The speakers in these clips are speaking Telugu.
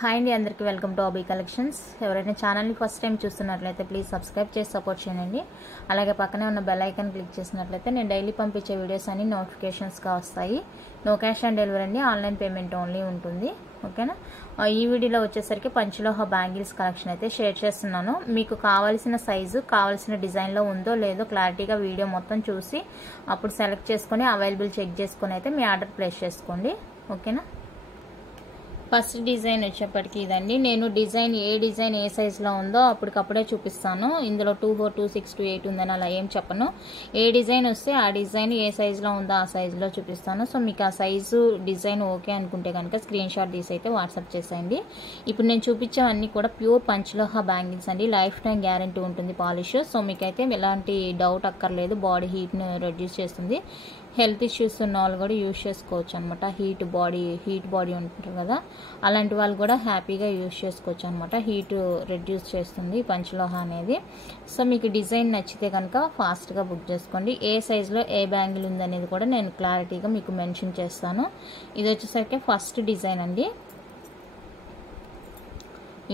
హాయ్ అండి, అందరికీ వెల్కమ్ టు అబీ కలెక్షన్స్. ఎవరైనా ఛానల్ని ఫస్ట్ టైం చూస్తున్నట్లయితే ప్లీజ్ సబ్స్క్రైబ్ చేసి సపోర్ట్ చేయండి. అలాగే పక్కనే ఉన్న బెల్ ఐకాన్ క్లిక్ చేసినట్లయితే నేను డైలీ పంపించే వీడియోస్ అన్ని నోటిఫికేషన్స్గా వస్తాయి. నో క్యాష్ ఆన్ డెలివరీ అండి, ఆన్లైన్ పేమెంట్ ఓన్లీ ఉంటుంది. ఓకేనా. ఈ వీడియోలో వచ్చేసరికి పంచలోహ బ్యాంగిల్స్ కలెక్షన్ అయితే షేర్ చేస్తున్నాను. మీకు కావాల్సిన సైజు కావాల్సిన డిజైన్లో ఉందో లేదో క్లారిటీగా వీడియో మొత్తం చూసి అప్పుడు సెలెక్ట్ చేసుకొని అవైలబుల్ చెక్ చేసుకొని అయితే మీ ఆర్డర్ ప్లేస్ చేసుకోండి. ఓకేనా. ఫస్ట్ డిజైన్ వచ్చేప్పటికి ఇదండి. నేను డిజైన్ ఏ సైజులో ఉందో అప్పటికప్పుడే చూపిస్తాను. ఇందులో 2, 4, 2, 6, 2, 8 ఉందని అలా ఏం చెప్పను. ఏ డిజైన్ వస్తే ఆ డిజైన్ ఏ సైజులో ఉందో ఆ సైజులో చూపిస్తాను. సో మీకు ఆ సైజు డిజైన్ ఓకే అనుకుంటే కనుక స్క్రీన్ షాట్ తీసి అయితే వాట్సాప్ చేసేయండి. ఇప్పుడు నేను చూపించేవన్నీ కూడా ప్యూర్ పంచలోహ బ్యాంగిల్స్ అండి. లైఫ్ టైం గ్యారంటీ ఉంటుంది పాలిష్. సో మీకైతే ఎలాంటి డౌట్ అక్కర్లేదు. బాడీ హీట్ను రెడ్యూస్ చేస్తుంది. హెల్త్ ఇష్యూస్ ఉన్న వాళ్ళు కూడా యూజ్ చేసుకోవచ్చు అనమాట. హీట్ బాడీ ఉంటుంది కదా, అలాంటి వాళ్ళు కూడా హ్యాపీగా యూజ్ చేసుకోవచ్చు అనమాట. హీట్ రెడ్యూస్ చేస్తుంది పంచలోహ అనేది. సో మీకు డిజైన్ నచ్చితే కనుక ఫాస్ట్గా బుక్ చేసుకోండి. ఏ సైజులో ఏ బ్యాంగిల్ ఉందనేది కూడా నేను క్లారిటీగా మీకు మెన్షన్ చేస్తాను. ఇది వచ్చేసరికి ఫస్ట్ డిజైన్ అండి.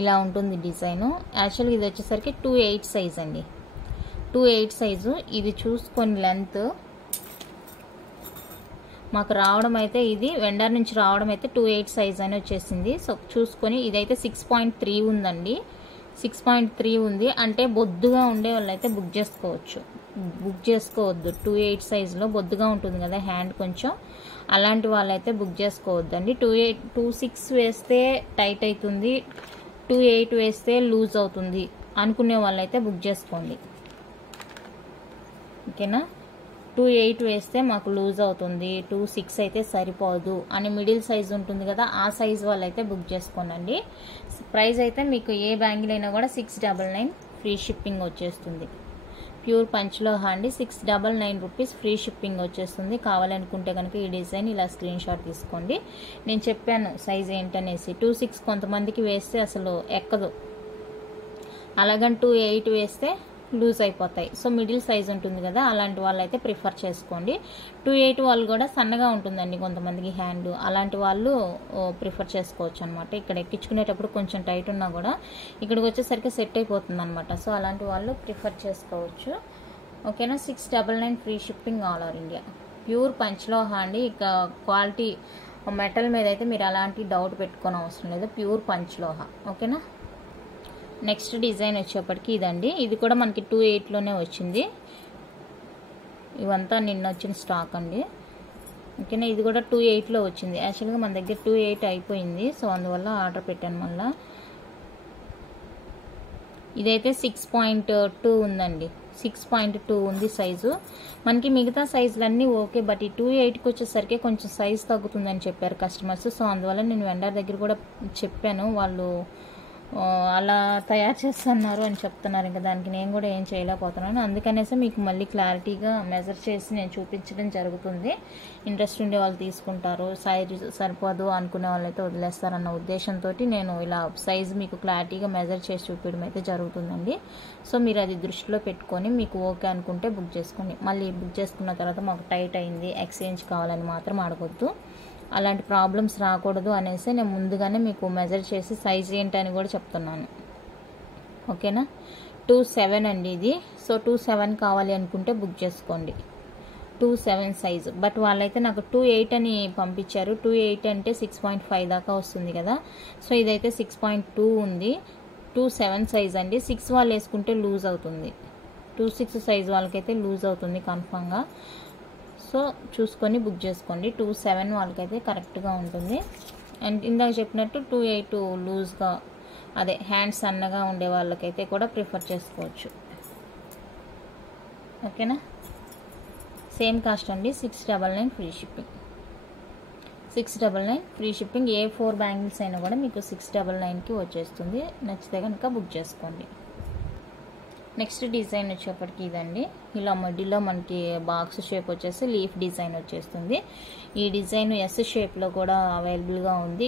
ఇలా ఉంటుంది డిజైను. యాక్చువల్గా ఇది వచ్చేసరికి 2/8 సైజ్ అండి. 2/8 సైజు. ఇది చూసుకొని లెంత్ మాకు రావడం అయితే ఇది వెండర్ నుంచి రావడం అయితే 2/8 సైజ్ అని వచ్చేసింది. సో చూసుకొని ఇదైతే 6.3 ఉందండి. 6.3 ఉంది అంటే బొద్దుగా ఉండే వాళ్ళు అయితే బుక్ చేసుకోవద్దు. 2/8 సైజులో బొద్దుగా ఉంటుంది కదా హ్యాండ్ కొంచెం, అలాంటి వాళ్ళైతే బుక్ చేసుకోవద్దండి. 2/6 వేస్తే టైట్ అవుతుంది, 2/8 వేస్తే లూజ్ అవుతుంది అనుకునే వాళ్ళైతే బుక్ చేసుకోండి. ఓకేనా. 2/8 వేస్తే మాకు లూజ్ అవుతుంది, 2/6 అయితే సరిపోదు అని మిడిల్ సైజ్ ఉంటుంది కదా, ఆ సైజ్ వాళ్ళైతే బుక్ చేసుకోనండి. ప్రైస్ అయితే మీకు ఏ బ్యాంగిల్ అయినా కూడా 699 ఫ్రీ షిప్పింగ్ వచ్చేస్తుంది. ప్యూర్ పంచలోహ అండి. 699 రూపీస్ ఫ్రీ షిప్పింగ్ వచ్చేస్తుంది. కావాలనుకుంటే కనుక ఈ డిజైన్ ఇలా స్క్రీన్ షాట్ తీసుకోండి. నేను చెప్పాను సైజ్ ఏంటనేసి. 2/6 కొంతమందికి వేస్తే అసలు ఎక్కదు, అలాగని 2/8 వేస్తే లూజ్ అయిపోతాయి. సో మిడిల్ సైజ్ ఉంటుంది కదా, అలాంటి వాళ్ళు అయితే ప్రిఫర్ చేసుకోండి. 2/8 వాళ్ళు కూడా సన్నగా ఉంటుందండి కొంతమందికి హ్యాండ్, అలాంటి వాళ్ళు ప్రిఫర్ చేసుకోవచ్చు అనమాట. ఇక్కడ ఎక్కించుకునేటప్పుడు కొంచెం టైట్ ఉన్నా కూడా ఇక్కడికి వచ్చేసరికి సెట్ అయిపోతుంది అనమాట. సో అలాంటి వాళ్ళు ప్రిఫర్ చేసుకోవచ్చు. ఓకేనా. 699 free shipping all over India. Pure పంచలోహ అండి. ఇక క్వాలిటీ మెటల్ మీద అయితే మీరు అలాంటి డౌట్ పెట్టుకోని అవసరం లేదు. ప్యూర్ పంచలోహ. ఓకేనా. నెక్స్ట్ డిజైన్ వచ్చేప్పటికి ఇదండి. ఇది కూడా మనకి 2/8లోనే వచ్చింది. ఇవంతా నిన్న వచ్చిన స్టాక్ అండి. ఓకేనా. ఇది కూడా 2/8లో వచ్చింది. యాక్చువల్గా మన దగ్గర 2/8 అయిపోయింది. సో అందువల్ల ఆర్డర్ పెట్టాను మళ్ళీ. ఇదైతే 6.2 ఉందండి. 6.2 ఉంది సైజు. మనకి మిగతా సైజులన్నీ ఓకే, బట్ ఈ 2/8కి వచ్చేసరికి కొంచెం సైజ్ తగ్గుతుందని చెప్పారు కస్టమర్స్. సో అందువల్ల నేను వెండర్ దగ్గర కూడా చెప్పాను. వాళ్ళు అలా తయారు చేస్తున్నారు అని చెప్తున్నారు. ఇంకా దానికి నేను కూడా ఏం చేయలేకపోతున్నాను. అందుకనేసి మీకు మళ్ళీ క్లారిటీగా మెజర్ చేసి నేను చూపించడం జరుగుతుంది. ఇంట్రెస్ట్ ఉండే వాళ్ళు తీసుకుంటారు, సైజ్ సరిపోదు అనుకునే వాళ్ళైతే వదిలేస్తారన్న ఉద్దేశంతో నేను ఇలా సైజ్ మీకు క్లారిటీగా మెజర్ చేసి చూపించడం అయితే జరుగుతుందండి. సో మీరు అది దృష్టిలో పెట్టుకొని మీకు ఓకే అనుకుంటే బుక్ చేసుకోండి. మళ్ళీ బుక్ చేసుకున్న తర్వాత మాకు టైట్ అయింది, ఎక్స్చేంజ్ కావాలని మాత్రం అడగొద్దు. అలాంటి ప్రాబ్లమ్స్ రాకూడదు అనేసి నేను ముందుగానే మీకు మెజర్ చేసి సైజ్ ఏంటని కూడా చెప్తున్నాను. ఓకేనా. 2/7 అండి ఇది. సో 2/7 కావాలి అనుకుంటే బుక్ చేసుకోండి. 2/7 సైజు. బట్ వాళ్ళైతే నాకు 2/8 అని పంపించారు. 2/8 అంటే 6.5 దాకా వస్తుంది కదా. సో ఇదైతే 6.2 ఉంది. 2/7 సైజ్ అండి. 6 వాళ్ళు వేసుకుంటే లూజ్ అవుతుంది. 2/6 సైజ్ వాళ్ళకైతే లూజ్ అవుతుంది కన్ఫామ్గా. సో చూసుకొని బుక్ చేసుకోండి. 2/7 వాళ్ళకైతే కరెక్ట్గా ఉంటుంది. అండ్ ఇందాక చెప్పినట్టు 2/8 లూజ్గా, అదే హ్యాండ్స్ సన్నగా ఉండే వాళ్ళకైతే కూడా ప్రిఫర్ చేసుకోవచ్చు. ఓకేనా. సేమ్ కాస్ట్ అండి. 699 ఫ్రీ షిప్పింగ్. 699 free shipping. ఏ 4 బ్యాంగిల్స్ అయినా కూడా మీకు 699కి వచ్చేస్తుంది. నచ్చితే కనుక బుక్ చేసుకోండి. నెక్స్ట్ డిజైన్ వచ్చేప్పటికి ఇదండి. ఇలా మధ్యలో మనకి బాక్స్ షేప్ వచ్చేసి లీఫ్ డిజైన్ వచ్చేస్తుంది. ఈ డిజైన్ ఎస్ షేప్లో కూడా అవైలబుల్గా ఉంది.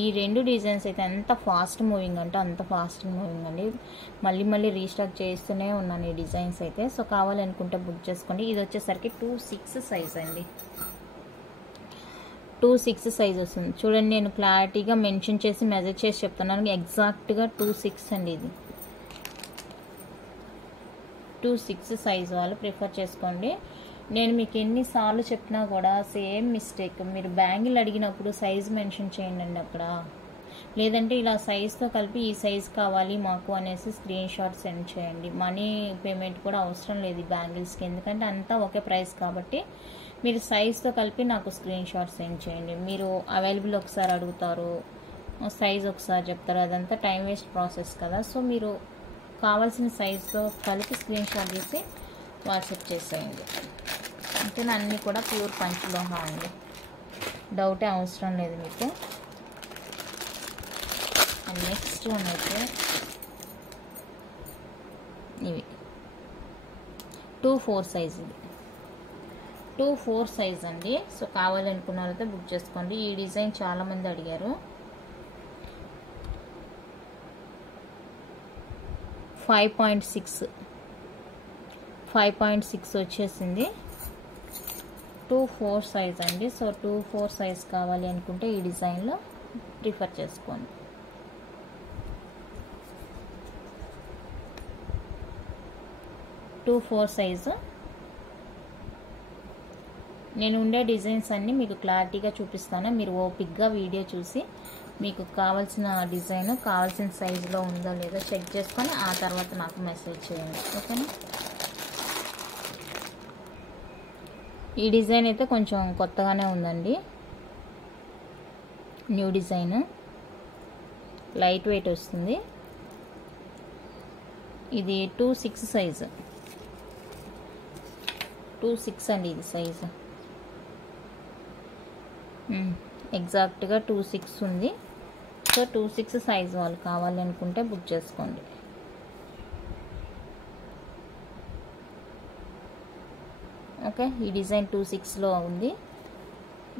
ఈ రెండు డిజైన్స్ అయితే ఎంత ఫాస్ట్ మూవింగ్ అంటే అంత ఫాస్ట్ మూవింగ్ అండి. మళ్ళీ రీస్టాక్ చేస్తూనే ఉన్నాను ఈ డిజైన్స్ అయితే. సో కావాలనుకుంటే బుక్ చేసుకోండి. ఇది వచ్చేసరికి 2/6 సైజ్ అండి. 2-6 సైజ్ వస్తుంది. చూడండి, నేను క్లారిటీగా మెన్షన్ చేసి మెజర్ చేసి చెప్తున్నాను. ఎగ్జాక్ట్గా 2-6 అండి. ఇది 2-6 సైజ్ వాళ్ళు ప్రిఫర్ చేసుకోండి. నేను మీకు ఎన్నిసార్లు చెప్పినా కూడా సేమ్ మిస్టేక్. మీరు బ్యాంగిల్ అడిగినప్పుడు సైజ్ మెన్షన్ చేయండి అక్కడ, లేదంటే ఇలా సైజ్తో కలిపి ఈ సైజ్ కావాలి మాకు అనేసి స్క్రీన్ షాట్ సెండ్ చేయండి. మనీ పేమెంట్ కూడా అవసరం లేదు ఈ బ్యాంగిల్స్కి, ఎందుకంటే అంతా ఒకే ప్రైస్ కాబట్టి మీరు సైజ్తో కలిపి నాకు స్క్రీన్ షాట్ సెండ్ చేయండి. మీరు అవైలబుల్ ఒకసారి అడుగుతారు, సైజ్ ఒకసారి చెప్తారు, అదంతా టైం వేస్ట్ ప్రాసెస్ కదా. సో మీరు కావాల్సిన సైజ్తో కలిపి స్క్రీన్ షాట్ చేసి వాట్సాప్ చేసేయండి. అంటే అన్నీ కూడా ప్యూర్ పంచలోహ అండి, డౌటే అవసరం లేదు మీకు. అండ్ నెక్స్ట్ వన్ అయితే ఇవి 2-4 సైజ్. ఇది 2-4 సైజ్ అండి. సో కావాలనుకున్నారైతే బుక్ చేసుకోండి. ఈ డిజైన్ చాలామంది అడిగారు. 5.6 వచ్చేసింది. 2-4 సైజ్ అండి. సో 2-4 సైజ్ కావాలి అనుకుంటే ఈ డిజైన్లో ప్రిఫర్ చేసుకోండి. Two 4 size. నేను ఉండే డిజైన్స్ అన్నీ మీకు క్లారిటీగా చూపిస్తాను. మీరు ఓపిక్గా వీడియో చూసి మీకు కావాల్సిన డిజైన్ కావాల్సిన సైజులో ఉందో లేదో చెక్ చేసుకొని ఆ తర్వాత నాకు మెసేజ్ చేయండి, ఓకేనా. ఈ డిజైన్ అయితే కొంచెం కొత్తగానే ఉందండి, న్యూ డిజైన్, లైట్ వెయిట్ వస్తుంది. ఇది 2-6 సైజు. 2-6 అండి ఇది సైజు. ఎగ్జాక్ట్గా 2-6 ఉంది. సో 2-6 సైజ్ వాళ్ళు కావాలి అనుకుంటే బుక్ చేసుకోండి. ఓకే, ఈ డిజైన్ 2-6లో ఉంది.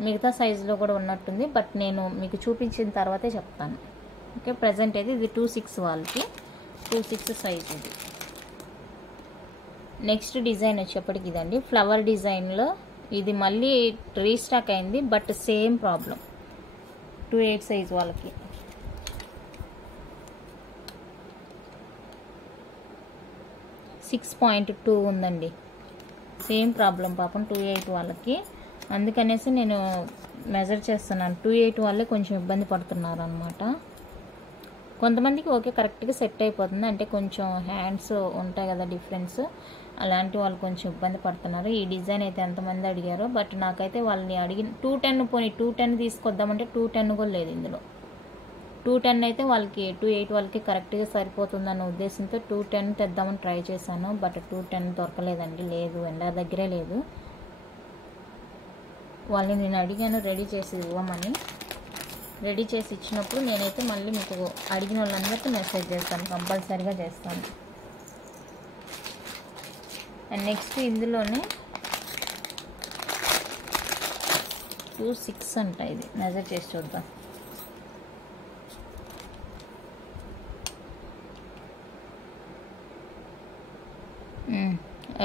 మిగతా సైజులో కూడా ఉన్నట్టుంది, బట్ నేను మీకు చూపించిన తర్వాతే చెప్తాను. ఓకే, ప్రజెంట్ అయితే ఇది 2-6 వాళ్ళకి 2-6 సైజ్ ఇది. నెక్స్ట్ డిజైన్ వచ్చేప్పటికి ఇదండి, ఫ్లవర్ డిజైన్లో. ఇది మళ్ళీ రీస్టాక్ అయింది, బట్ సేమ్ ప్రాబ్లం. 2-8 సైజ్ వాళ్ళకి. .2 ఉందండి, సేమ్ ప్రాబ్లం పాపం 2-8 వాళ్ళకి. అందుకనేసి నేను మెజర్ చేస్తున్నాను. 2-8 వాళ్ళే కొంచెం ఇబ్బంది పడుతున్నారు అనమాట. కొంతమందికి ఓకే కరెక్ట్గా సెట్ అయిపోతుంది, అంటే కొంచెం హ్యాండ్స్ ఉంటాయి కదా డిఫరెన్స్, అలాంటి వాళ్ళు కొంచెం ఇబ్బంది పడుతున్నారు. ఈ డిజైన్ అయితే ఎంతమంది అడిగారో, బట్ నాకైతే వాళ్ళని అడిగిన 210 పోనీ 210 తీసుకొద్దామంటే 210 కూడా లేదు ఇందులో. 210 అయితే వాళ్ళకి 2-8 వాళ్ళకి కరెక్ట్గా సరిపోతుందన్న ఉద్దేశంతో 210 తెద్దామని ట్రై చేశాను, బట్ 210 దొరకలేదండి. లేదు, ఎండా దగ్గరే లేదు. వాళ్ళని నేను అడిగాను రెడీ చేసి ఇవ్వమని. రెడీ చేసి ఇచ్చినప్పుడు నేనైతే మళ్ళీ మీకు అడిగిన వాళ్ళందరికీ మెసేజ్ చేస్తాను, కంపల్సరీగా చేస్తాను. అండ్ నెక్స్ట్ ఇందులోనే 2-6 అంట. ఇది మెజర్ చేసి చూద్దాం.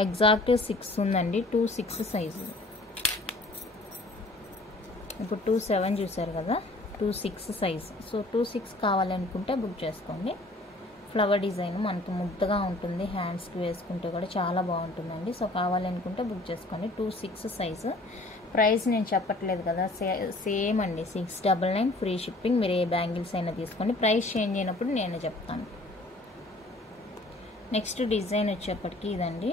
ఎగ్జాక్ట్ 6 ఉందండి, 2-6 సైజు. ఇప్పుడు 2-7 చూసారు కదా, 2-6 సైజు. సో 2-6 కావాలనుకుంటే బుక్ చేసుకోండి. ఫ్లవర్ డిజైన్ మనకి ముద్దగా ఉంటుంది, హ్యాండ్స్కి వేసుకుంటే కూడా చాలా బాగుంటుందండి. సో కావాలనుకుంటే బుక్ చేసుకోండి. 2-6 సైజు. ప్రైస్ నేను చెప్పట్లేదు కదా, సేమ్ అండి, 699 ఫ్రీ షిప్పింగ్. మీరు ఏ బ్యాంగిల్స్ అయినా తీసుకోండి, ప్రైస్ చేంజ్ అయినప్పుడు నేను చెప్తాను. నెక్స్ట్ డిజైన్ వచ్చేప్పటికి ఇదండి,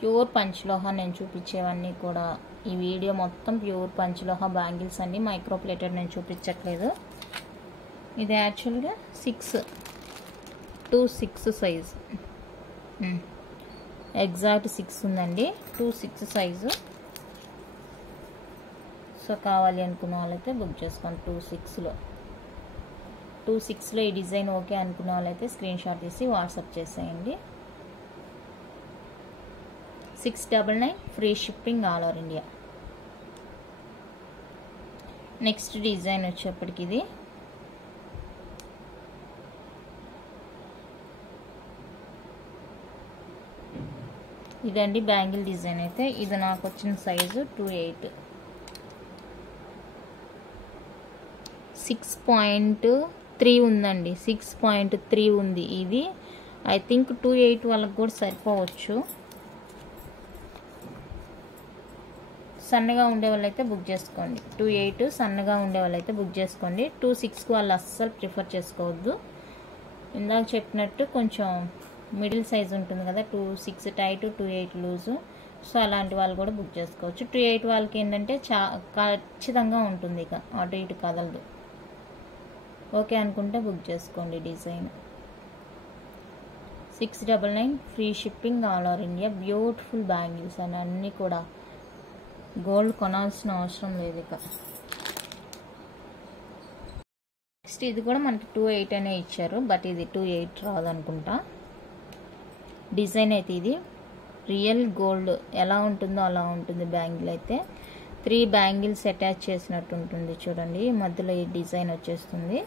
ప్యూర్ పంచలోహ. నేను చూపించేవన్నీ కూడా ఈ వీడియో మొత్తం ప్యూర్ పంచలోహ బ్యాంగిల్స్ అండి, మైక్రో ప్లేటెడ్ నేను చూపించట్లేదు. ఇది యాక్చువల్గా 2-6 సైజు. ఎగ్జాక్ట్ 6 ఉందండి, 2-6 సైజు. సో కావాలి అనుకున్న వాళ్ళైతే బుక్ చేసుకోండి. 2-6లో ఈ డిజైన్ ఓకే అనుకున్న వాళ్ళైతే స్క్రీన్ షాట్ తీసి వాట్సాప్ చేసేయండి. 699 free shipping all over India. Next design వచ్చేప్పటికి ఇది ఇదండి బ్యాంగిల్ డిజైన్ అయితే. ఇది నాకు వచ్చిన సైజు 28. 6.3 ఉందండి. 6.3 ఉంది. ఇది ఐ థింక్ 28 వాళ్ళకి కూడా సరిపోవచ్చు. సన్నగా ఉండే వాళ్ళైతే బుక్ చేసుకోండి. 28 సన్నగా ఉండే వాళ్ళైతే బుక్ చేసుకోండి. 26 వాళ్ళు అస్సలు ప్రిఫర్ చేసుకోవద్దు. ఇందాక చెప్పినట్టు కొంచెం మిడిల్ సైజ్ ఉంటుంది కదా, 26 టైట్ 28 లూజు. సో అలాంటి వాళ్ళు కూడా బుక్ చేసుకోవచ్చు. 28 వాళ్ళకి ఏంటంటే ఖచ్చితంగా ఉంటుంది, ఇక అటు ఇటు కదలదు. ఓకే అనుకుంటే బుక్ చేసుకోండి. Design 699 free shipping all over India. Beautiful bangles అని అన్నీ కూడా గోల్డ్ కొనాల్సిన అవసరం లేదు ఇక. నెక్స్ట్ ఇది కూడా మనకి 28 అనే ఇచ్చారు, బట్ ఇది 28 రాదనుకుంటా. డిజైన్ అయితే ఇది రియల్ గోల్డ్ ఎలా ఉంటుందో అలా ఉంటుంది. బ్యాంగిల్ అయితే 3 బ్యాంగిల్స్ అటాచ్ చేసినట్టు ఉంటుంది చూడండి. మధ్యలో ఈ డిజైన్ వచ్చేస్తుంది.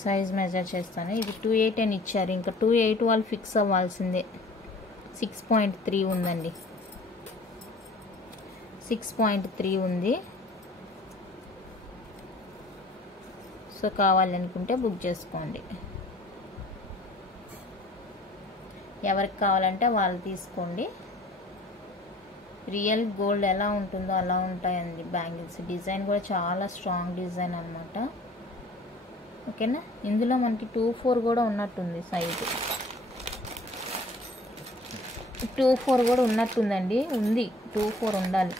సైజ్ మెజర్ చేస్తాను. ఇది 28 అని ఇచ్చారు, ఇంకా 28 వాళ్ళు ఫిక్స్ అవ్వాల్సిందే. 6.3 ఉందండి. 6.3 ఉంది. సో కావాలనుకుంటే బుక్ చేసుకోండి. ఎవరికి కావాలంటే వాళ్ళు తీసుకోండి. రియల్ గోల్డ్ ఎలా ఉంటుందో అలా ఉంటాయండి బ్యాంగిల్స్. డిజైన్ కూడా చాలా స్ట్రాంగ్ డిజైన్ అన్నమాట. ఓకేనా. ఇందులో మనకి 24 కూడా ఉన్నట్టుంది సైజు. 24 కూడా ఉన్నట్టుందండి. ఉంది, 24 ఉండాలి.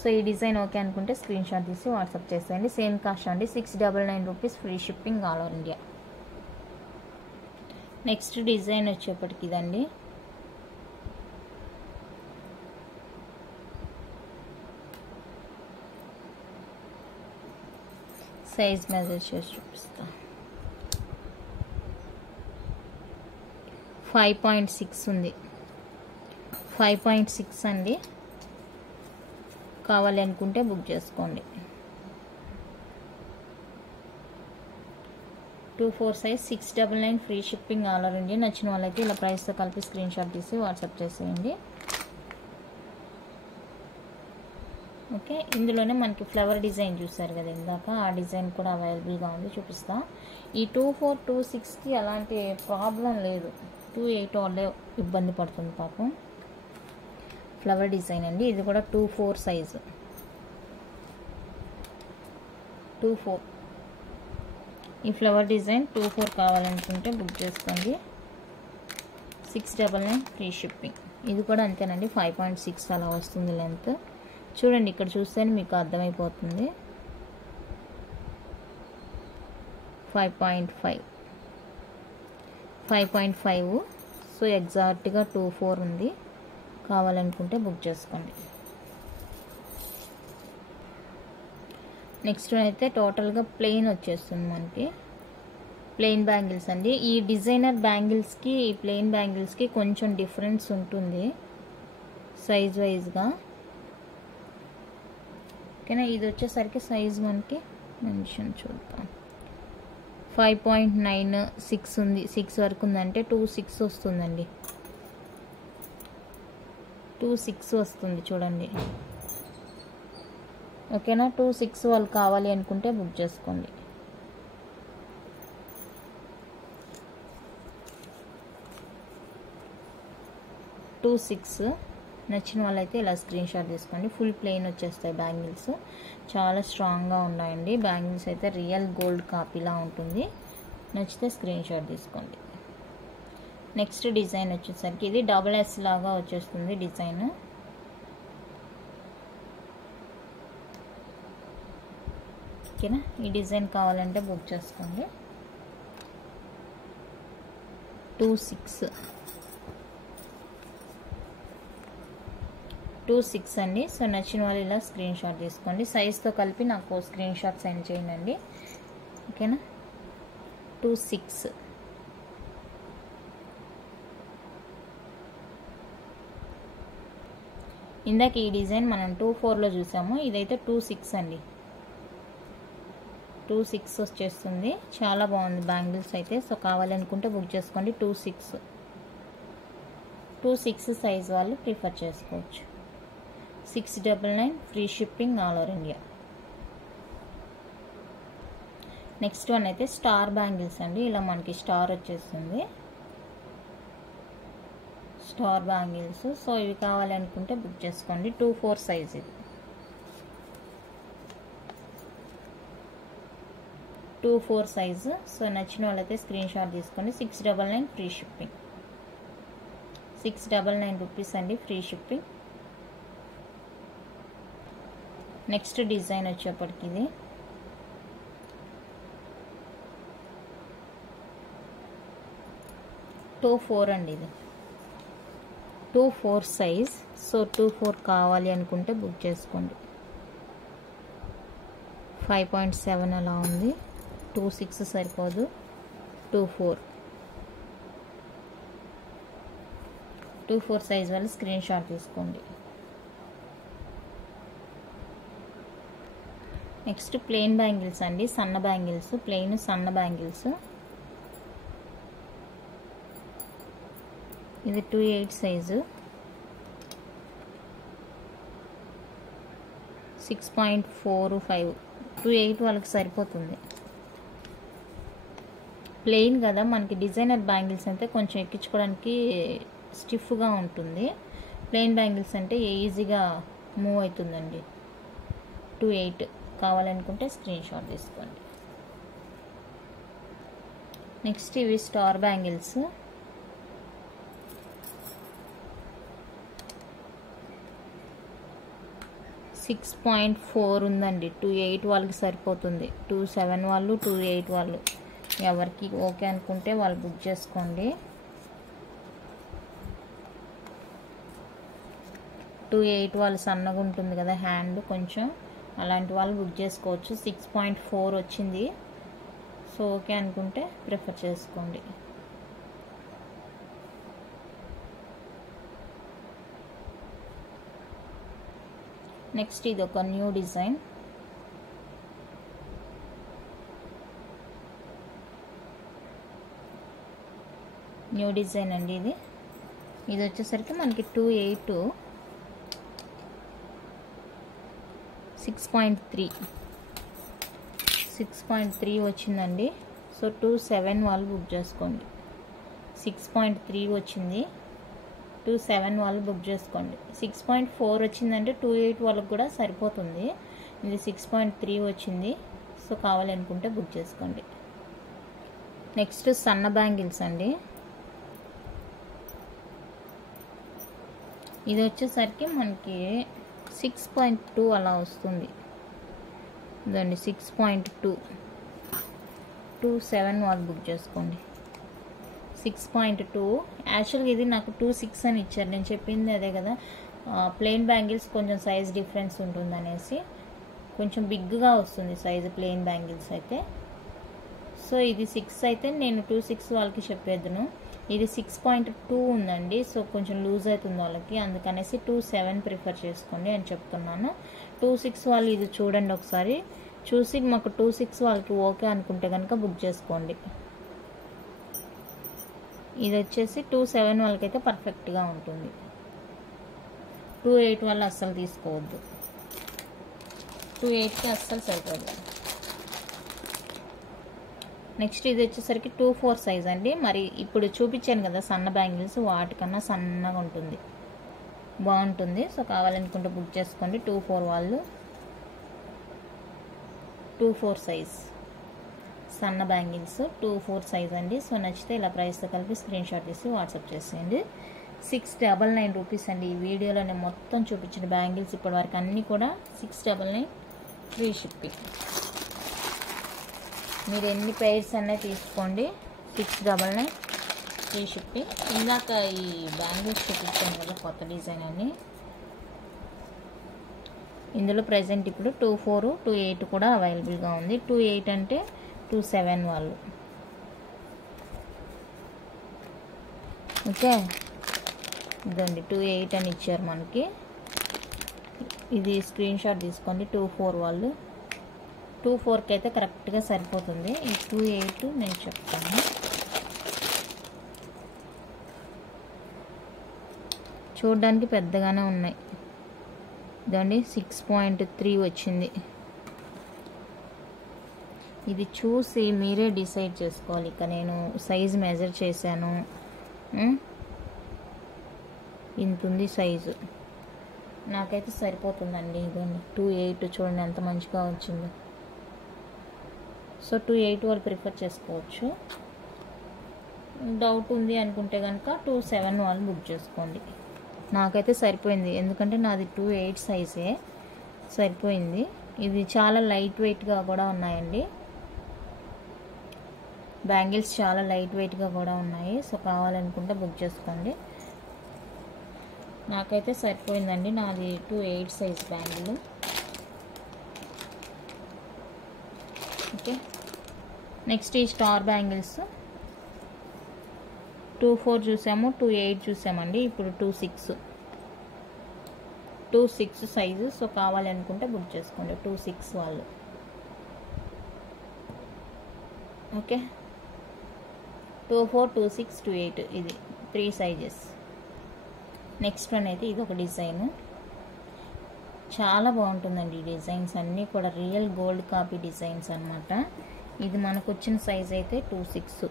సో ఈ డిజైన్ ఓకే అనుకుంటే స్క్రీన్ షాట్ తీసి వాట్సాప్ చేసేయండి. సేమ్ కాస్ట్ అండి, 699 రూపీస్ free shipping all over India. Next design వచ్చేప్పటికి ఇదండి. సైజ్ మెజర్ చేసి చూపిస్తా. 5.6 ఉంది. 5.6 అండి. కావాలి అనుకుంటే బుక్ చేసుకోండి. 24 size 699 free shipping all over India. నచ్చిన వాళ్ళైతే ఇలా ప్రైస్తో కలిపి స్క్రీన్ షాట్ తీసి వాట్సాప్ చేసేయండి. ఓకే. ఇందులోనే మనకి ఫ్లవర్ డిజైన్ చూసారు కదా ఇందాక, ఆ డిజైన్ కూడా అవైలబుల్గా ఉంది, చూపిస్తా. ఈ 24, 26కి అలాంటి ప్రాబ్లం లేదు. 28 వాళ్ళే ఇబ్బంది పడుతుంది పాపం. ఫ్లవర్ డిజైన్ అండి. ఇది కూడా 24 సైజు. 24 ఈ ఫ్లవర్ డిజైన్ 24 కావాలనుకుంటే బుక్ చేసుకోండి. 699 ఫ్రీ షిప్పింగ్. ఇది కూడా అంతేనండి, 5.6 అలా వస్తుంది లెంత్. చూడండి ఇక్కడ చూస్తేనే మీకు అర్థమైపోతుంది. 5.5 సో ఎగ్జాక్ట్గా 24 ఉంది. కావాలనుకుంటే బుక్ చేసుకోండి. నెక్స్ట్ అయితే టోటల్గా ప్లెయిన్ వచ్చేస్తుంది మనకి. ప్లెయిన్ బ్యాంగిల్స్ అండి. ఈ డిజైనర్ బ్యాంగిల్స్కి ఈ ప్లెయిన్ బ్యాంగిల్స్కి కొంచెం డిఫరెన్స్ ఉంటుంది సైజ్ వైజ్గా. ఓకేనా. ఇది వచ్చేసరికి సైజ్ మనకి మెన్షన్ చూద్దాం. 5.96 ఉంది. 6 వరకు ఉందంటే 26 వస్తుందండి. 26 వస్తుంది చూడండి. ఓకేనా. 26 వాళ్ళు కావాలి అనుకుంటే బుక్ చేసుకోండి. నచ్చిన వాళ్ళైతే ఇలా స్క్రీన్ షాట్ తీసుకోండి. ఫుల్ ప్లెయిన్ వచ్చేస్తాయి బ్యాంగిల్స్. చాలా స్ట్రాంగ్గా ఉన్నాయండి బ్యాంగిల్స్ అయితే. రియల్ గోల్డ్ కాపీలా ఉంటుంది. నచ్చితే స్క్రీన్ షాట్ తీసుకోండి. నెక్స్ట్ డిజైన్ వచ్చేసరికి ఇది SS లాగా వచ్చేస్తుంది డిజైన్. ఓకేనా. ఈ డిజైన్ కావాలంటే బుక్ చేసుకోండి. 26 అండి. సో నచ్చిన వాళ్ళు ఇలా స్క్రీన్ షాట్ తీసుకోండి. సైజ్తో కలిపి నాకు స్క్రీన్ షాట్ సెండ్ చేయండి. ఓకేనా. 26 ఇందాక ఈ డిజైన్ మనం 24లో చూసాము. ఇదైతే 26 అండి. 26 వచ్చేస్తుంది. చాలా బాగుంది బ్యాంగిల్స్ అయితే. సో కావాలనుకుంటే బుక్ చేసుకోండి. 26 2-6 సైజ్ వాళ్ళు ప్రిఫర్ చేసుకోవచ్చు. 699 free shipping all over India. Next one అయితే స్టార్ బ్యాంగిల్స్ అండి. ఇలా మనకి స్టార్ వచ్చేస్తుంది, స్టార్ బ్యాంగిల్స్. సో ఇవి కావాలి అనుకుంటే బుక్ చేసుకోండి. 2-4 సైజ్ ఇది. 2-4 సైజు. సో నచ్చిన వాళ్ళైతే స్క్రీన్ షాట్ తీసుకోండి. 699 ఫ్రీ షిప్పింగ్. 699 రూపీస్ అండి ఫ్రీ షిప్పింగ్. నెక్స్ట్ డిజైన్ వచ్చేప్పటికి ఇది 2-4 అండి. ఇది 2-4 సైజ్. సో 2-4 కావాలి అనుకుంటే బుక్ చేసుకోండి. 5.7 అలా ఉంది. 2-6 సరిపోదు. 2-4 సైజ్ వాళ్ళు స్క్రీన్ షాట్ తీసుకోండి. నెక్స్ట్ ప్లెయిన్ బ్యాంగిల్స్ అండి, సన్న బ్యాంగిల్స్, ప్లెయిన్ సన్న బ్యాంగిల్స్. ఇది 2-8 సైజు. 6.45. 2-8 వాళ్ళకి సరిపోతుంది. ప్లెయిన్ కదా, మనకి డిజైనర్ బ్యాంగిల్స్ అంటే కొంచెం ఎక్కించుకోవడానికి స్టిఫ్గా ఉంటుంది. ప్లెయిన్ బ్యాంగిల్స్ అంటే ఈజీగా మూవ్ అవుతుందండి. 2-8 కావాలనుకుంటే స్క్రీన్ షాట్ తీసుకోండి. నెక్స్ట్ ఇవి స్టార్ బ్యాంగిల్స్. $6.4 ఉందండి. 2-8 వాళ్ళకి సరిపోతుంది. 2-7 వాళ్ళు, 2-8 వాళ్ళు ఎవరికి ఓకే అనుకుంటే వాళ్ళు బుక్ చేసుకోండి. 2-8 వాళ్ళు సన్నగా ఉంటుంది కదా హ్యాండ్ కొంచెం, అలాంటి వాళ్ళు బుక్ చేసుకోవచ్చు. 6.4 వచ్చింది. సో ఓకే అనుకుంటే ప్రిఫర్ చేసుకోండి. నెక్స్ట్ ఇది ఒక న్యూ డిజైన్. న్యూ డిజైన్ అండి ఇది. ఇది వచ్చేసరికి మనకి 2-8 6.3 వచ్చిందండి. సో 2-7 వాళ్ళు బుక్ చేసుకోండి. 6.3 వచ్చింది. 2-7 వాళ్ళు బుక్ చేసుకోండి. 6.4 వచ్చిందంటే 2-8 వాళ్ళకి కూడా సరిపోతుంది. ఇది 6.3 వచ్చింది. సో కావాలనుకుంటే బుక్ చేసుకోండి. నెక్స్ట్ సన్న బ్యాంగిల్స్ అండి. ఇది వచ్చేసరికి మనకి 6.2 అలా వస్తుంది. ఇదండి 6.2. 2-7 వాళ్ళు బుక్ చేసుకోండి. 6.2. యాక్చువల్గా ఇది నాకు 2-6 అని ఇచ్చారు. నేను చెప్పింది అదే కదా, ప్లెయిన్ బ్యాంగిల్స్ కొంచెం సైజ్ డిఫరెన్స్ ఉంటుంది అనేసి కొంచెం బిగ్గా వస్తుంది సైజు ప్లెయిన్ బ్యాంగిల్స్ అయితే. సో ఇది 6 అయితే నేను 2-6 వాళ్ళకి చెప్పేద్దును. ఇది 6.2 ఉందండి. సో కొంచెం లూజ్ అవుతుంది వాళ్ళకి, అందుకనేసి 2-7 ప్రిఫర్ చేసుకోండి అని చెప్తున్నాను. 2-6 వాళ్ళు ఇది చూడండి ఒకసారి, చూసి మాకు 2-6 వాళ్ళకి ఓకే అనుకుంటే కనుక బుక్ చేసుకోండి. ఇది వచ్చేసి 2-7 వాళ్ళకైతే పర్ఫెక్ట్గా ఉంటుంది. 2-8 వాళ్ళు అస్సలు తీసుకోవద్దు. 2-8కి అస్సలు సరిపోదు. నెక్స్ట్ ఇది వచ్చేసరికి 2-4 సైజ్ అండి. మరి ఇప్పుడు చూపించాను కదా సన్న బ్యాంగిల్స్, వాటికన్నా సన్నగా ఉంటుంది, బాగుంటుంది. సో కావాలనుకుంటే బుక్ చేసుకోండి. 2-4 వాళ్ళు. 2-4 సైజ్ సన్న బ్యాంగిల్స్ 2-4 సైజ్ అండి. సో నచ్చితే ఇలా ప్రైస్తో కలిపి స్క్రీన్ షాట్ తీసి వాట్సాప్ చేసేయండి. 699 రూపీస్ అండి. ఈ వీడియోలో నేను మొత్తం చూపించిన బ్యాంగిల్స్ ఇప్పటి వరకు అన్నీ కూడా 699 ఫ్రీ షిప్పింగ్. మీరు ఎన్ని పెయిర్స్ అన్నీ తీసుకోండి. 699 ఫ్రీ షిప్పింగ్. ఇందాక ఈ బ్యాంగిల్స్ చూపించాను కదా కొత్త డిజైన్ అని, ఇందులో ప్రజెంట్ ఇప్పుడు 2-4, 2-8 కూడా అవైలబుల్గా ఉంది. 2-8 అంటే 2-7 వాళ్ళు. ఓకే, ఇదండి 2-8 అని ఇచ్చారు మనకి. ఇది స్క్రీన్ షాట్ తీసుకోండి. 2-4 వాళ్ళు. 2-4కి అయితే కరెక్ట్గా సరిపోతుంది. ఈ 2-8 నేను చెప్తాను. చూడడానికి పెద్దగానే ఉన్నాయి. ఇదండి 6.3 వచ్చింది. ఇది చూసి మీరే డిసైడ్ చేసుకోవాలి. ఇక నేను సైజ్ మెజర్ చేశాను, ఇంత ఉంది సైజు, నాకైతే సరిపోతుందండి. ఇదండి 2.8 చూడండి ఎంత మంచిగా వచ్చిందో. సో 2.8 వాళ్ళు ప్రిఫర్ చేసుకోవచ్చు. డౌట్ ఉంది అనుకుంటే కనుక 2.7 వాళ్ళు బుక్ చేసుకోండి. నాకైతే సరిపోయింది, ఎందుకంటే నాది 2.8 సైజే సరిపోయింది. ఇది చాలా లైట్ వెయిట్గా కూడా ఉన్నాయండి. బ్యాంగిల్స్ చాలా లైట్ వెయిట్గా కూడా ఉన్నాయి. సో కావాలనుకుంటే బుక్ చేసుకోండి. నాకైతే సరిపోయిందండి. నాది 2.8 సైజ్ బ్యాంగిల్. ఓకే, నెక్స్ట్ ఈ స్టార్ బ్యాంగిల్స్ 2.4 చూసాము, 2.8 చూసామండి. ఇప్పుడు 2.6 సైజు. సో కావాలనుకుంటే బుక్ చేసుకోండి 2.6 వాళ్ళు. ఓకే, 2.4, 2.6, 2.8 ఇది 3 సైజెస్. నెక్స్ట్ వన్ అయితే ఇది ఒక డిజైన్, చాలా బాగుంటుందండి. ఈ డిజైన్స్ అన్నీ కూడా రియల్ గోల్డ్ కాపీ డిజైన్స్ అన్నమాట. ఇది మనకు వచ్చిన సైజ్ అయితే 2.6,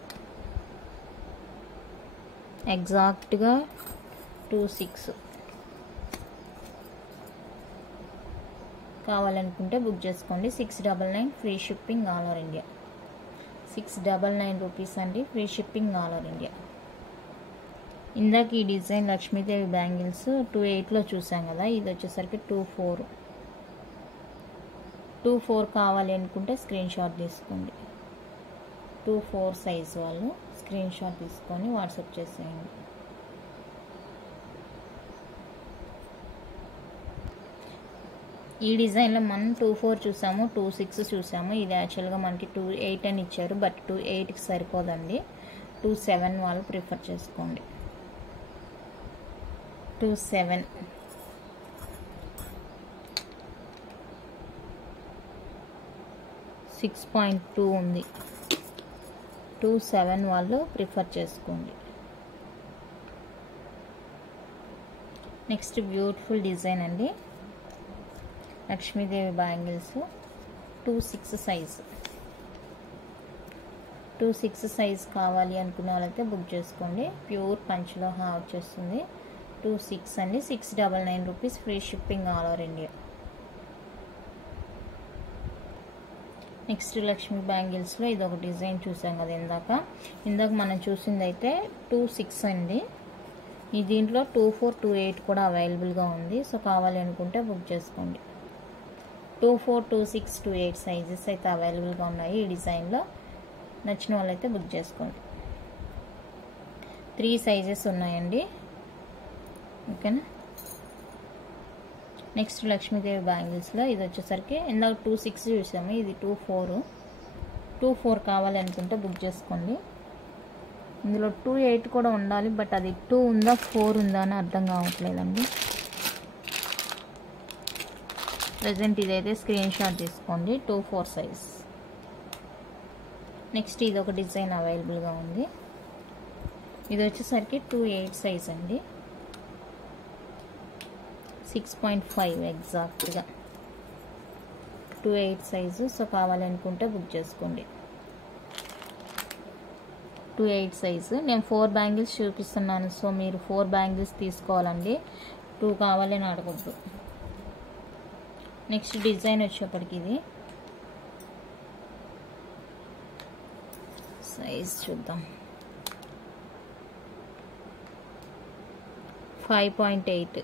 ఎగ్జాక్ట్గా 2.6. కావాలనుకుంటే బుక్ చేసుకోండి. 699 free shipping all over India. 699 rupees అండి, free shipping all over India. ఇందాక ఈ డిజైన్ లక్ష్మీదేవి బ్యాంగిల్స్ 2.8లో చూసాం కదా, ఇది వచ్చేసరికి 2.4 కావాలి అనుకుంటే స్క్రీన్ షాట్ తీసుకోండి. 2.4 సైజ్ వాళ్ళు స్క్రీన్ షాట్ తీసుకొని వాట్సాప్ చేసేయండి. ఈ డిజైన్లో మనం 2.4 చూసాము, 2.6 చూసాము. ఇది యాక్చువల్గా మనకి 2.8 అని ఇచ్చారు, బట్ 2.8కి సరిపోదండి. 2.7 వాళ్ళు ప్రిఫర్ చేసుకోండి. 2.7 6.2 ఉంది. 2.7 వాళ్ళు ప్రిఫర్ చేసుకోండి. నెక్స్ట్ బ్యూటిఫుల్ డిజైన్ అండి, లక్ష్మీదేవి బ్యాంగిల్స్ 2.6 సైజ్. 2.6 సైజ్ కావాలి అనుకున్న వాళ్ళైతే బుక్ చేసుకోండి. ప్యూర్ పంచ్లో వచ్చేస్తుంది. 2.6 అండి, 699 రూపీస్, free shipping all over India. Next Lakshmi బ్యాంగిల్స్లో ఇది ఒక డిజైన్ చూసాం కదా ఇందాక మనం చూసింది అయితే 2.6 అండి. ఈ దీంట్లో 2.4, 2.8 కూడా అవైలబుల్గా ఉంది. సో కావాలి అనుకుంటే బుక్ చేసుకోండి. 2.4, 2.6, 2.8 సైజెస్ అయితే అవైలబుల్గా ఉన్నాయి. ఈ డిజైన్లో నచ్చిన వాళ్ళైతే బుక్ చేసుకోండి. 3 సైజెస్ ఉన్నాయండి. ఓకేనా. నెక్స్ట్ లక్ష్మీదేవి బ్యాంగిల్స్లో ఇది వచ్చేసరికి ఇందాక 2.6 చూసాము, ఇది 2.4 కావాలి అనుకుంటే బుక్ చేసుకోండి. ఇందులో 2.8 కూడా ఉండాలి, బట్ అది 2 ఉందా 4 ఉందా అని అర్థం కావట్లేదండి. ప్రజెంట్ ఇదైతే స్క్రీన్ షాట్ తీసుకోండి. 2.4 సైజ్. నెక్స్ట్ ఇది ఒక డిజైన్ అవైలబుల్గా ఉంది. ఇది వచ్చేసరికి 2.8 సైజ్ అండి, 6.5 ఎగ్జాక్ట్గా 2.8 సైజు. సో కావాలనుకుంటే బుక్ చేసుకోండి. 2.8 సైజు. నేను 4 బ్యాంగిల్స్ చూపిస్తున్నాను, సో మీరు 4 బ్యాంగిల్స్ తీసుకోవాలండి, 2 కావాలని అడగద్దు. నెక్స్ట్ డిజైన్ వచ్చేప్పటికి ఇది సైజ్ చూద్దాం. 5.8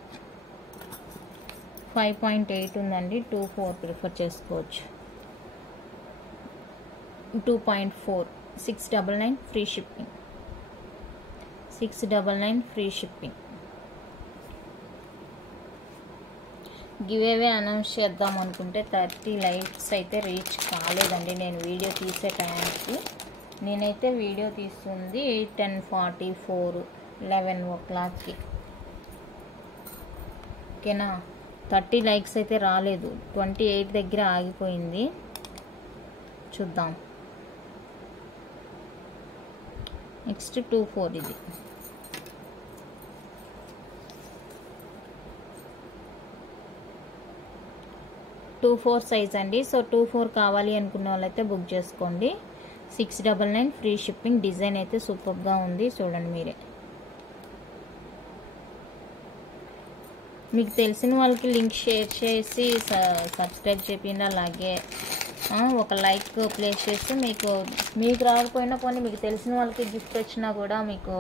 ఉందండి. 2.4 ప్రిఫర్ చేసుకోవచ్చు. 2.4 699 free shipping. 699 free shipping. Give away announce చేద్దాం అనుకుంటే 30 లైక్స్ అయితే రీచ్ కాలేదండి. నేను వీడియో తీసే టైంకి నేనైతే వీడియో తీస్తుంది 10:44 11 o'clockకి. ఓకేనా. 30 లైక్స్ అయితే రాలేదు, 28 దగ్గర ఆగిపోయింది. చూద్దాం. నెక్స్ట్ 2.4 ఇది 2-4 సైజ్ అండి. సో 2-4 కావాలి అనుకున్న వాళ్ళైతే బుక్ చేసుకోండి. 699 ఫ్రీ షిప్పింగ్. డిజైన్ అయితే సూపర్గా ఉంది, చూడండి మీరే. మీకు తెలిసిన వాళ్ళకి లింక్ షేర్ చేసి సబ్స్క్రైబ్ చేయండి. అలాగే ఒక లైక్ ప్లేస్ చేస్తే మీకు రాకపోయినా పోనీ మీకు తెలిసిన వాళ్ళకి గిఫ్ట్ వచ్చినా కూడా మీకు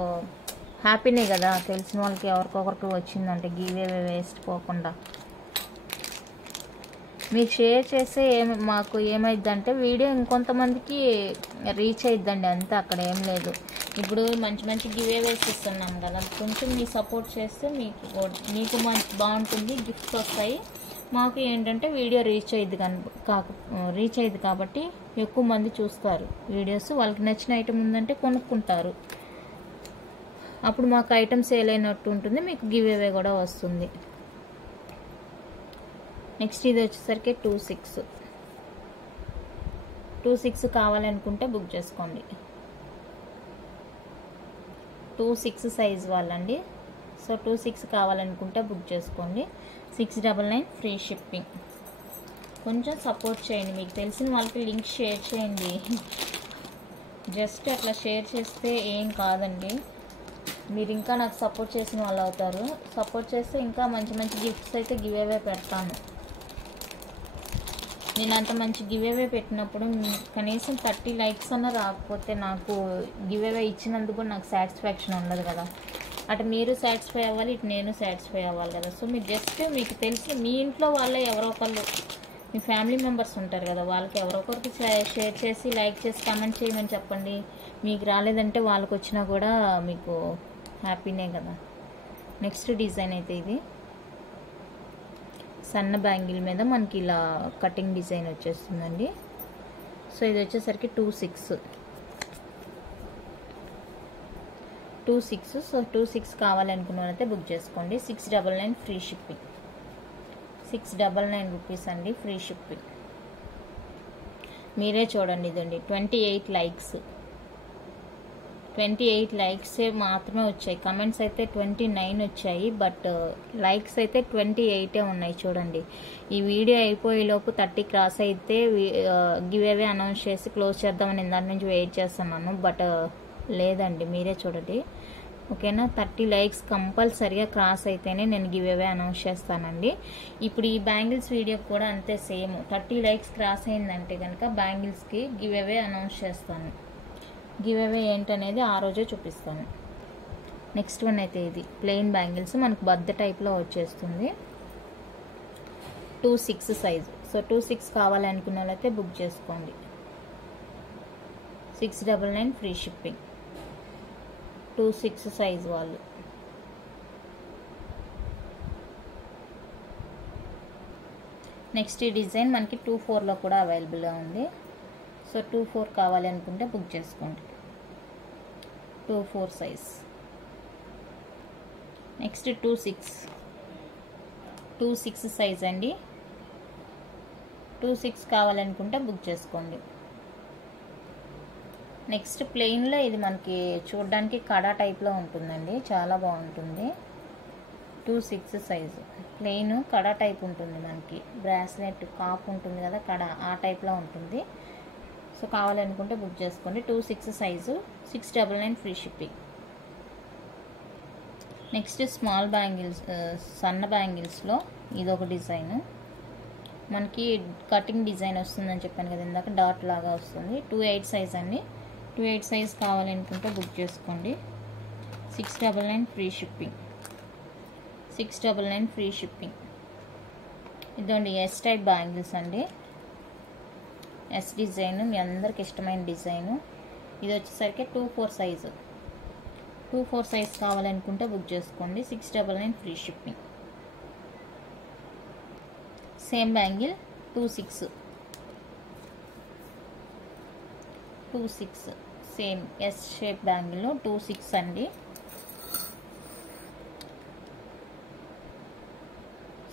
హ్యాపీనే కదా. తెలిసిన వాళ్ళకి ఎవరికొకరికి వచ్చిందంటే గివ్ అవే వేస్ట్ పోకుండా మీకు షేర్ చేస్తే మాకు ఏమైందంటే వీడియో ఇంకొంతమందికి రీచ్ అయిద్దండి, అంతే. అక్కడ ఏం లేదు. ఇప్పుడు మంచి మంచి గివ్ అవేస్ ఇస్తున్నాం కదా, కొంచెం మీ సపోర్ట్ చేస్తే మీకు బాగుంటుంది, గిఫ్ట్స్ వస్తాయి. మాకు ఏంటంటే వీడియో రీచ్ అయ్యిద్ది కాబట్టి ఎక్కువ మంది చూస్తారు వీడియోస్. వాళ్ళకి నచ్చిన ఐటమ్ ఉందంటే కొనుక్కుంటారు. అప్పుడు మాకు ఐటమ్ సేల్ అయినట్టు ఉంటుంది, మీకు గివ్ అవే కూడా వస్తుంది. నెక్స్ట్ ఇది వచ్చేసరికి 2-6 కావాలనుకుంటే బుక్ చేసుకోండి. 2-6 సైజ్ వాళ్ళండి. సో 2-6 కావాలనుకుంటే బుక్ చేసుకోండి. 699 ఫ్రీ షిప్పింగ్. కొంచెం సపోర్ట్ చేయండి, మీకు తెలిసిన వాళ్ళకి లింక్ షేర్ చేయండి. జస్ట్ అట్లా షేర్ చేస్తే ఏం కాదండి, మీరు ఇంకా నాకు సపోర్ట్ చేసిన వాళ్ళు అవుతారు. సపోర్ట్ చేస్తే ఇంకా మంచి మంచి గిఫ్ట్స్ అయితే గివ్ అవే పెడతాను. నేను అంత మంచి గివ్ అవే పెట్టినప్పుడు కనీసం 30 లైక్స్ అన్న రాకపోతే నాకు గివ్ అవే ఇచ్చినందుకు నాకు సాటిస్ఫాక్షన్ ఉండదు కదా. అటు మీరు సాటిస్ఫై అవ్వాలి, ఇటు నేను సాటిస్ఫై అవ్వాలి కదా. సో మీరు జస్ట్ మీకు తెలిసి మీ ఇంట్లో వాళ్ళే ఎవరో ఒకళ్ళు, మీ ఫ్యామిలీ మెంబర్స్ ఉంటారు కదా, వాళ్ళకి ఎవరో ఒకరికి షేర్ చేసి లైక్ చేసి కామెంట్ చేయమని చెప్పండి. మీకు రాలేదంటే వాళ్ళకి వచ్చినా కూడా మీకు హ్యాపీనే కదా. నెక్స్ట్ డిజైన్ అయితే ఇది సన్న బ్యాంగిల్ మీద మనకి ఇలా కటింగ్ డిజైన్ వచ్చేస్తుందండి. సో ఇది వచ్చేసరికి 2-6. సో 2-6 కావాలనుకున్న వాళ్ళైతే బుక్ చేసుకోండి. 699 ఫ్రీ షిప్పింగ్. 699 రూపీస్ అండి, ఫ్రీ షిప్పింగ్. మీరే చూడండి, ఇదండి 28 లైక్స్. 28 లైక్స్ మాత్రమే వచ్చాయి. కమెంట్స్ అయితే 29 వచ్చాయి, బట్ లైక్స్ అయితే 28 ఉన్నాయి. చూడండి, ఈ వీడియో అయిపోయేలోపు 30 క్రాస్ అయితే గివ్ అవే అనౌన్స్ చేసి క్లోజ్ చేద్దామని దాని నుంచి వెయిట్ చేస్తున్నాను, బట్ లేదండి. మీరే చూడండి, ఓకేనా. 30 లైక్స్ కంపల్సరీగా క్రాస్ అయితేనే నేను గివ్ అవే అనౌన్స్ చేస్తానండి. ఇప్పుడు ఈ బ్యాంగిల్స్ వీడియో కూడా అంతే, సేమ్ 30 లైక్స్ క్రాస్ అయిందంటే కనుక బ్యాంగిల్స్కి గివ్ అవే అనౌన్స్ చేస్తాను. గివ్ అవే ఏంటనేది ఆ రోజే చూపిస్తాను. నెక్స్ట్ వన్ అయితే ఇది ప్లెయిన్ బ్యాంగిల్స్, మనకు బద్ద టైప్లో వచ్చేస్తుంది. 2-6 సైజు. సో 2-6 కావాలనుకున్న వాళ్ళైతే బుక్ చేసుకోండి. 699 ఫ్రీ షిప్పింగ్. 2-6 సైజ్ వాళ్ళు. నెక్స్ట్ ఈ డిజైన్ మనకి 2-4లో కూడా అవైలబుల్గా ఉంది. సో 2-4 కావాలి అనుకుంటే బుక్ చేసుకోండి. 2-4 సైజ్. నెక్స్ట్ 2-6 సైజ్ అండి. 2-6 కావాలనుకుంటే బుక్ చేసుకోండి. నెక్స్ట్ ప్లెయిన్లో ఇది మనకి చూడడానికి కడా టైప్లో ఉంటుందండి, చాలా బాగుంటుంది. 2-6 సైజు ప్లెయిన్ కడా టైప్ ఉంటుంది, మనకి బ్రాస్లెట్ కాప్ ఉంటుంది కదా, కడా ఆ టైప్లో ఉంటుంది. సో కావాలనుకుంటే బుక్ చేసుకోండి. 2-6 size. 699 free shipping. Next small bangles, సన్న బ్యాంగిల్స్లో ఇదొక డిజైన్. మనకి కటింగ్ డిజైన్ వస్తుందని చెప్పాను కదా ఇందాక, డాట్ లాగా వస్తుంది. 2-8 సైజ్ అండి. 2-8 సైజ్ కావాలనుకుంటే బుక్ చేసుకోండి. 699 ఫ్రీ షిప్పింగ్. 699 free shipping. ఇదండి ఎస్ టైప్ బ్యాంగిల్స్ అండి. ఎస్ డిజైన్, మీ అందరికి ఇష్టమైన డిజైను. ఇది వచ్చేసరికి 2-4 సైజు. 2-4 సైజ్ కావాలనుకుంటే బుక్ చేసుకోండి. 699 free shipping. Same bangle 2-6 same S shape బ్యాంగిల్లో 2-6 అండి.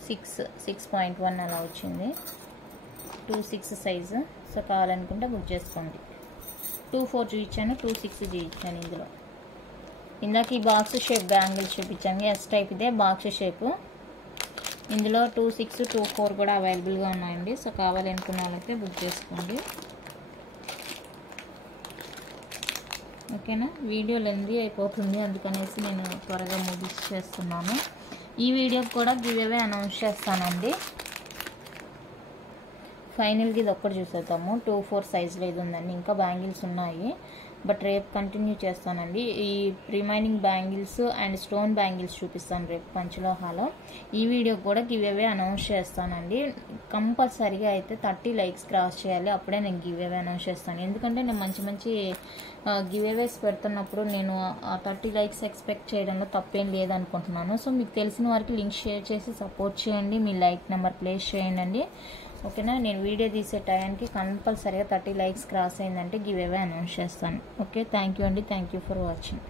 6.1 అలా వచ్చింది. 2-6 సైజు. సో కావాలనుకుంటే బుక్ చేసుకోండి. 2-4 చూపించాను, 2-6 చూపించాను. ఇందులో ఇందాక ఈ బాక్స్ షేప్ బ్యాంగిల్స్ చూపించాను, ఎస్ టైప్ ఇదే బాక్స్ షేపు. ఇందులో 26, 24 కూడా అవైలబుల్గా ఉన్నాయండి. సో కావాలనుకున్న వాళ్ళైతే బుక్ చేసుకోండి. ఓకేనా, వీడియో లెందీ అయిపోతుంది, అందుకనేసి నేను త్వరగా ముగించేస్తున్నాను. ఈ వీడియోకి కూడా గివ్ అవే అనౌన్స్ చేస్తానండి. ఫైనల్గా ఇది ఒక్కటి చూసేద్దాము. 2-4 సైజులో ఇది ఉందండి. ఇంకా బ్యాంగిల్స్ ఉన్నాయి, బట్ రేపు కంటిన్యూ చేస్తానండి. ఈ remaining bangles and stone bangles చూపిస్తాను రేపు పంచలోహాలో. ఈ వీడియో కూడా గివ్ అవే అనౌన్స్ చేస్తానండి. కంపల్సరీగా అయితే 30 లైక్స్ క్రాస్ చేయాలి, అప్పుడే నేను గివ్ అవే అనౌన్స్ చేస్తాను. ఎందుకంటే నేను మంచి మంచి గివ్ అవేస్ పెడుతున్నప్పుడు నేను 30 లైక్స్ ఎక్స్పెక్ట్ చేయడంలో తప్పేం లేదనుకుంటున్నాను. సో మీకు తెలిసిన వారికి లింక్ షేర్ చేసి సపోర్ట్ చేయండి, మీ లైక్ నెంబర్ ప్లేస్ చేయండి. ఓకేనా, నేను వీడియో తీసే టైంకి కంపల్సరీగా 30 లైక్స్ క్రాస్ అయిందంటే గివ్ అవే అనౌన్స్ చేస్తాను. ఓకే, థ్యాంక్ యూ అండి. Thank you for watching.